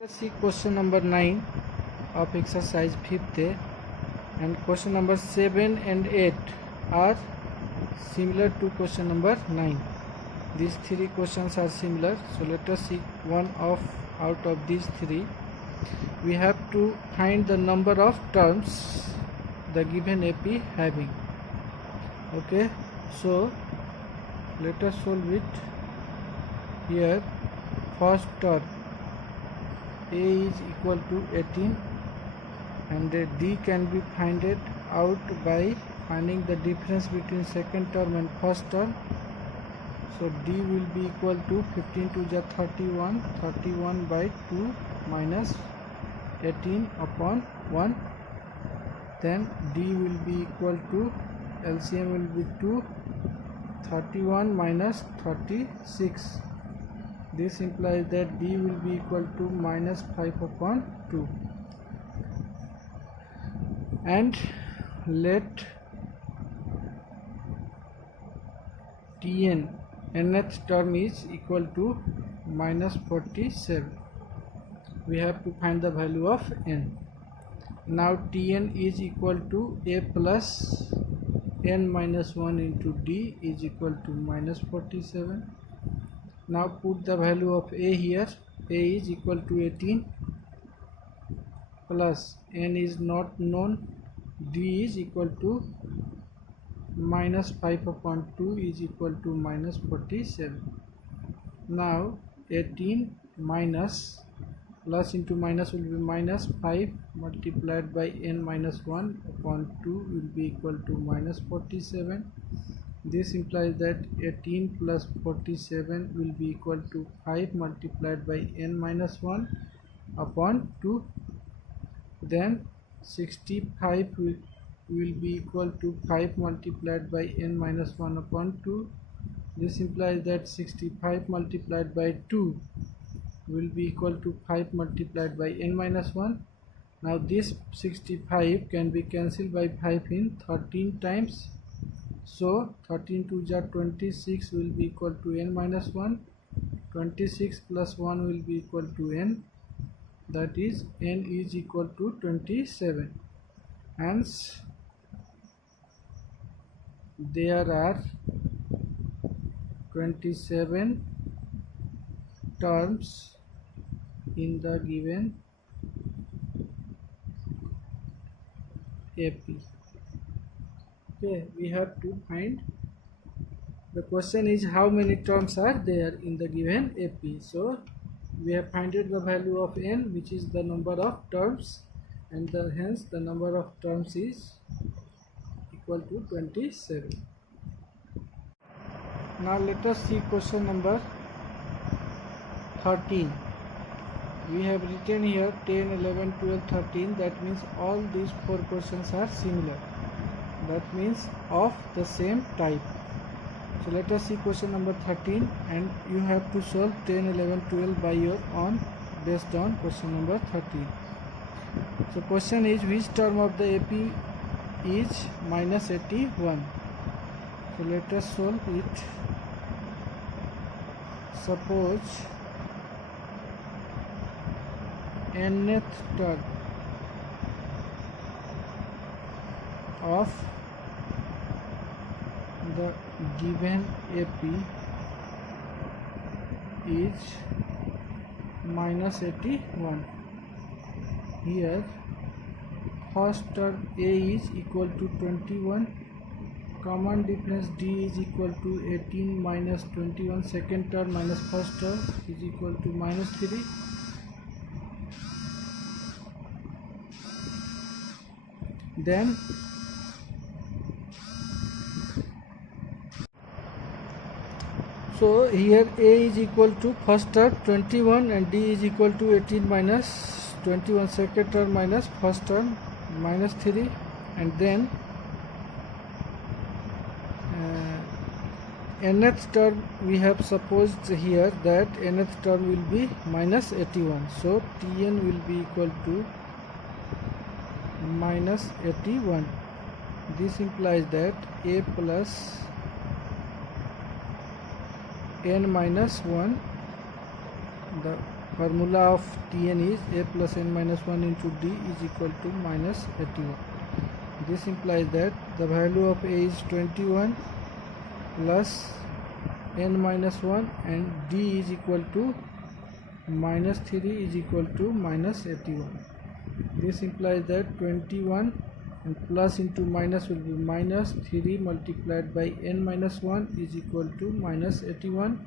Let's see question number 9 of exercise 5th, and question number 7 and 8 are similar to question number 9. These three questions are similar, so let us see one out of these three. We have to find the number of terms the given AP having. Okay, so let us solve it. Here, first term A is equal to 18, and D can be found out by finding the difference between second term and first term. So D will be equal to 15 to the 31, 31 by 2 minus 18 upon 1. Then D will be equal to, LCM will be 2, 31 minus 36. This implies that D will be equal to minus 5 upon 2. And let Tn, nth term, is equal to minus 47. We have to find the value of n. Now Tn is equal to A plus n minus 1 into D is equal to minus 47. Now put the value of A here. A is equal to 18 plus n is not known. D is equal to minus 5 upon 2 is equal to minus 47. Now 18 minus plus into minus will be minus 5 multiplied by n minus 1 upon 2 will be equal to minus 47. This implies that 18 plus 47 will be equal to 5 multiplied by n minus 1 upon 2. Then 65 will be equal to 5 multiplied by n minus 1 upon 2. This implies that 65 multiplied by 2 will be equal to 5 multiplied by n minus 1. Now this 65 can be cancelled by 5 in 13 times. So 13 to the 26 will be equal to n minus 1. 26 plus 1 will be equal to n. That is, n is equal to 27. Hence, there are 27 terms in the given AP. Okay, we have to find. The question is how many terms are there in the given AP. So we have found the value of n, which is the number of terms, and hence the number of terms is equal to 27. Now let us see question number 13. We have written here 10, 11, 12, 13. That means all these four questions are similar. That means of the same type. So let us see question number 13, and you have to solve 10, 11, 12 by your own based on question number 13. So question is, which term of the AP is minus 81? So let us solve it. Suppose nth term of the given AP is minus 81. Here first term A is equal to 21. Common difference D is equal to 18 minus 21. Second term minus first term is equal to minus 3. Then so here A is equal to first term 21 and D is equal to 18 minus 21, second term minus first term minus 3, and then nth term we have supposed here that nth term will be minus 81. So Tn will be equal to minus 81. This implies that A plus n minus 1, the formula of Tn is a plus n minus 1 into d is equal to minus 81. This implies that the value of a is 21 plus n minus 1 and d is equal to minus 3 is equal to minus 81. This implies that 21 and plus into minus will be minus 3 multiplied by n minus 1 is equal to minus 81.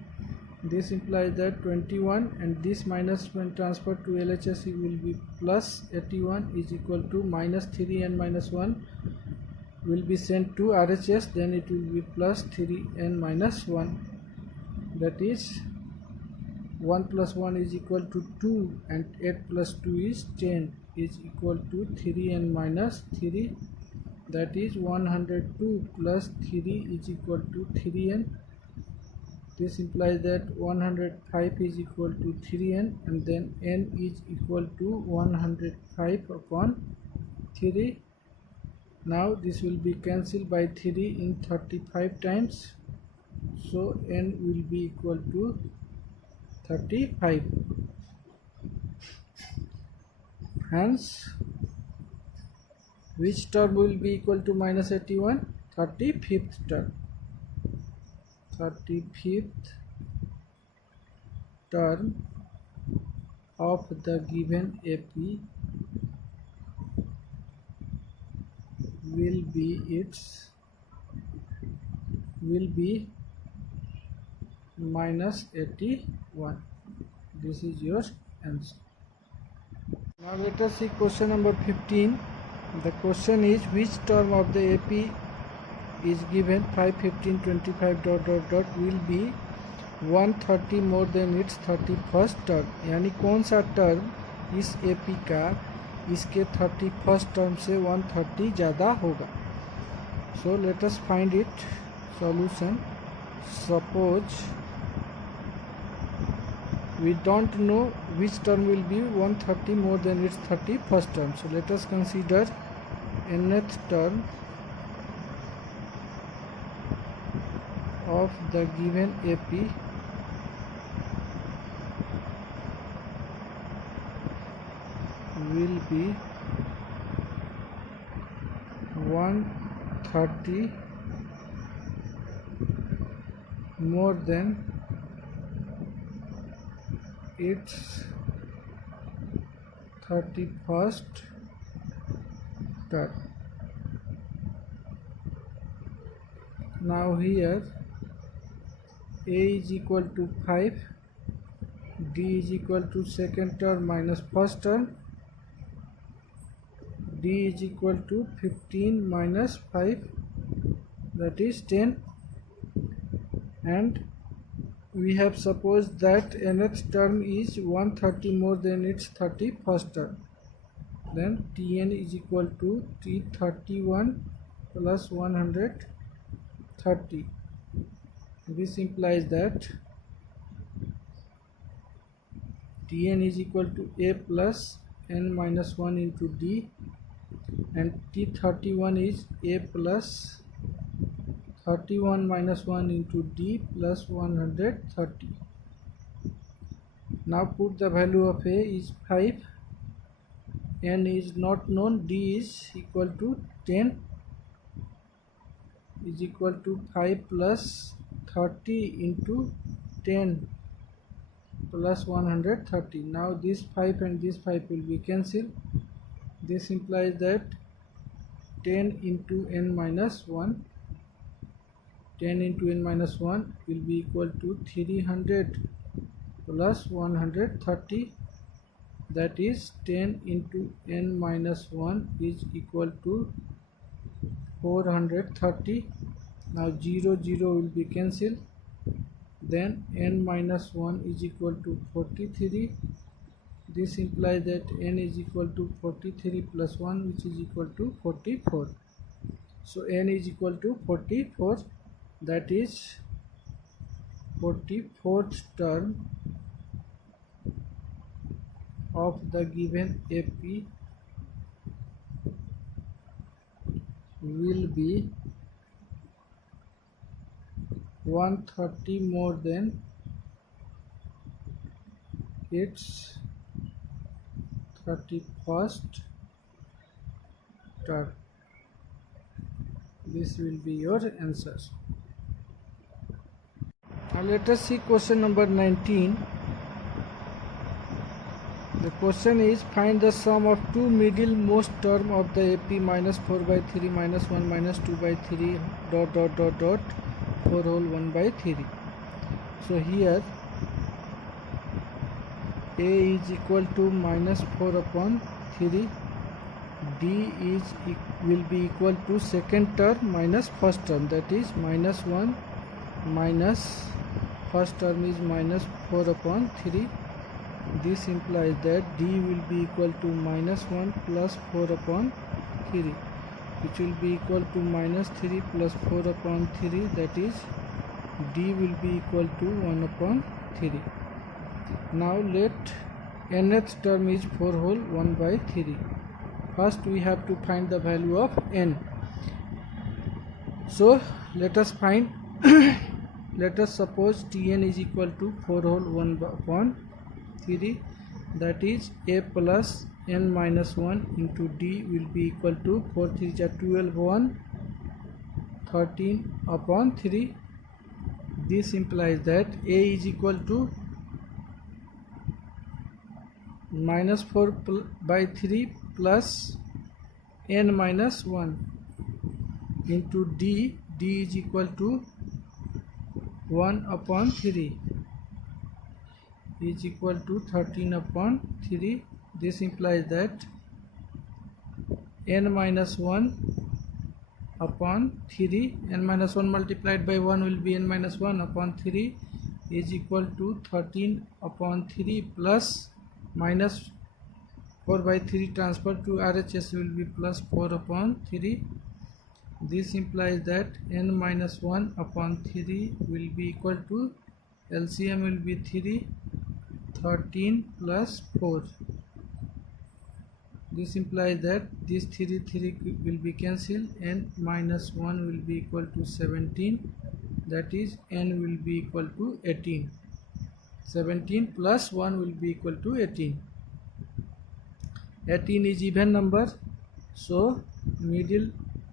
This implies that 21 and this minus when transferred to LHS will be plus 81 is equal to minus 3 n minus 1 will be sent to RHS, then it will be plus 3 n minus 1, that is 1 plus 1 is equal to 2 and 8 plus 2 is 10 is equal to 3 n minus 3, that is 102 plus 3 is equal to 3n. This implies that 105 is equal to 3n and then n is equal to 105 upon 3. Now this will be cancelled by 3 in 35 times, so n will be equal to 35. Hence, which term will be equal to minus 81? 35th term. 35th term of the given AP will be minus 81. This is your answer. Now let us see question number 15. The question is, which term of the AP is given 5, 15, 25 will be 130 more than its 31st term. यानी कौन सा term इस AP का इसके 31st term से 130 ज़्यादा होगा. So let us find it. Solution. Suppose we don't know which term will be 130 more than its 31st term. So let us consider nth term of the given AP will be 130 more than its 31st term. Now here A is equal to 5, D is equal to second term minus first term, D is equal to 15 minus 5, that is 10, and we have supposed that nth term is 130 more than its 31st term. Then Tn is equal to T31 plus 130. This implies that Tn is equal to A plus n minus 1 into D, and T31 is A plus 31 minus 1 into D plus 130. Now put the value of A is 5, n is not known, D is equal to 10 is equal to 5 plus 30 into 10 plus 130. Now this 5 and this 5 will be cancelled. This implies that 10 into n minus 1, 10 into n minus 1 will be equal to 300 plus 130, that is 10 into n minus 1 is equal to 430. Now 0 0 will be cancelled, then n minus 1 is equal to 43. This implies that n is equal to 43 plus 1, which is equal to 44. So n is equal to 44, that is 44th term of the given AP will be 130 more than its 31st term. This will be your answer. Now let us see question number 19. The question is, find the sum of two middlemost term of the AP minus 4 by 3 minus 1 minus 2 by 3 dot 4 whole 1 by 3. So here A is equal to minus 4 upon 3, D will be equal to second term minus first term, that is minus 1 minus first term is minus 4 upon 3. This implies that D will be equal to minus 1 plus 4 upon 3, which will be equal to minus 3 plus 4 upon 3, that is D will be equal to 1 upon 3. Now let nth term is 4 whole 1 by 3. First we have to find the value of n. So let us find let us suppose Tn is equal to 4 whole 1 upon 3, that is A plus n minus 1 into D will be equal to 4 3 12 1 13 upon 3. This implies that A is equal to minus 4 by 3 plus n minus 1 into D is equal to 1 upon 3 is equal to 13 upon 3. This implies that n minus 1 upon 3, n minus 1 multiplied by 1 will be n minus 1 upon 3 is equal to 13 upon 3 plus minus 4 by 3 transfer to RHS will be plus 4 upon 3. This implies that n minus 1 upon 3 will be equal to LCM will be 3, 13 plus 4. This implies that this 3 will be cancelled, n minus 1 will be equal to 17, that is n will be equal to 18. 17 plus 1 will be equal to 18. 18 is even number, so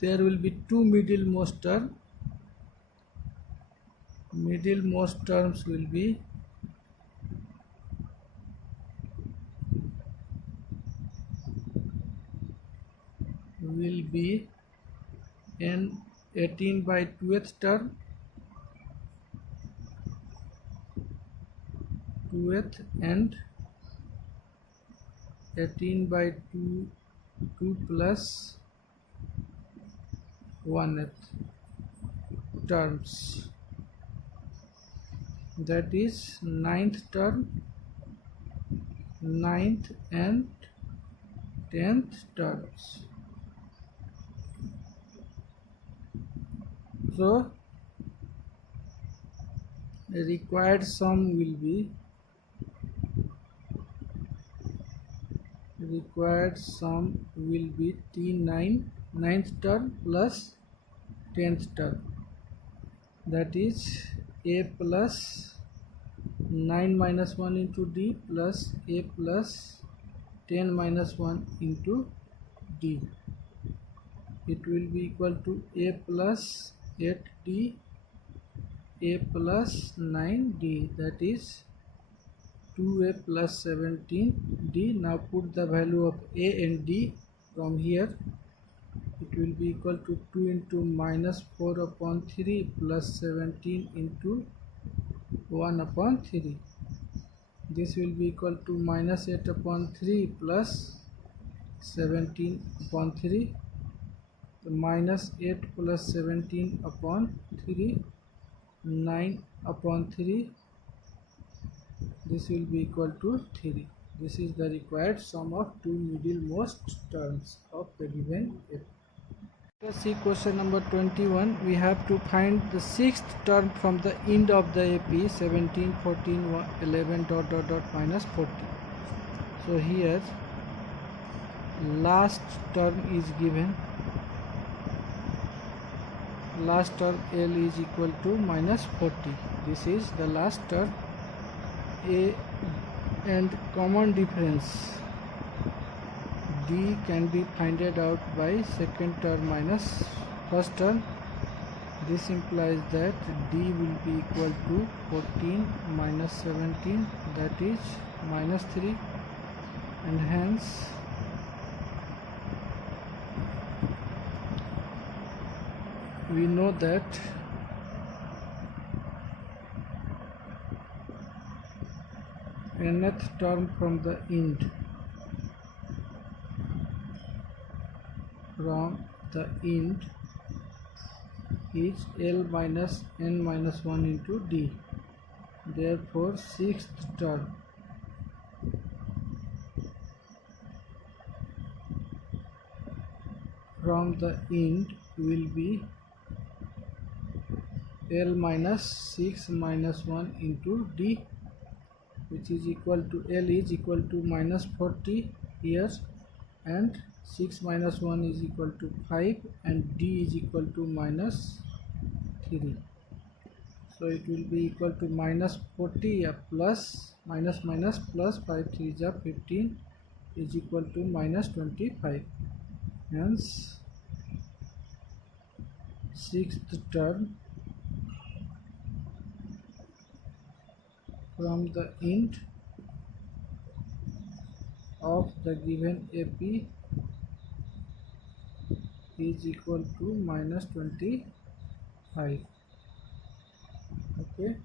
there will be two middlemost term. Middlemost terms will be n 18 by 2th term, 2th and 18 by 2 plus 1th terms, that is 9th term, 9th and 10th terms. So the required sum will be T9 9th term plus 10th term, that is A plus 9 minus 1 into D plus A plus 10 minus 1 into D. It will be equal to A plus 8D, A plus 9D, that is 2A plus 17D. Now put the value of A and D from here. It will be equal to 2 into minus 4 upon 3 plus 17 into 1 upon 3. This will be equal to minus 8 upon 3 plus 17 upon 3. So minus 8 plus 17 upon 3, 9 upon 3. This will be equal to 3. This is the required sum of two middlemost terms of the given AP. Let us see question number 21. We have to find the sixth term from the end of the AP, 17, 14, 11 minus 40. So here last term is given. Last term L is equal to minus 40. This is the last term. and common difference d can be found out by second term minus first term. This implies that d will be equal to 14 minus 17, that is minus 3, and hence we know that nth term from the end is L minus n minus 1 into d. Therefore sixth term from the end will be L minus 6 minus 1 into d, which is equal to L is equal to minus 40 here, and 6 minus 1 is equal to 5, and d is equal to minus 3. So it will be equal to minus 40 plus minus minus plus 5 3 is 15 is equal to minus 25. Hence sixth term from the end of the given AP is equal to minus 25. Okay.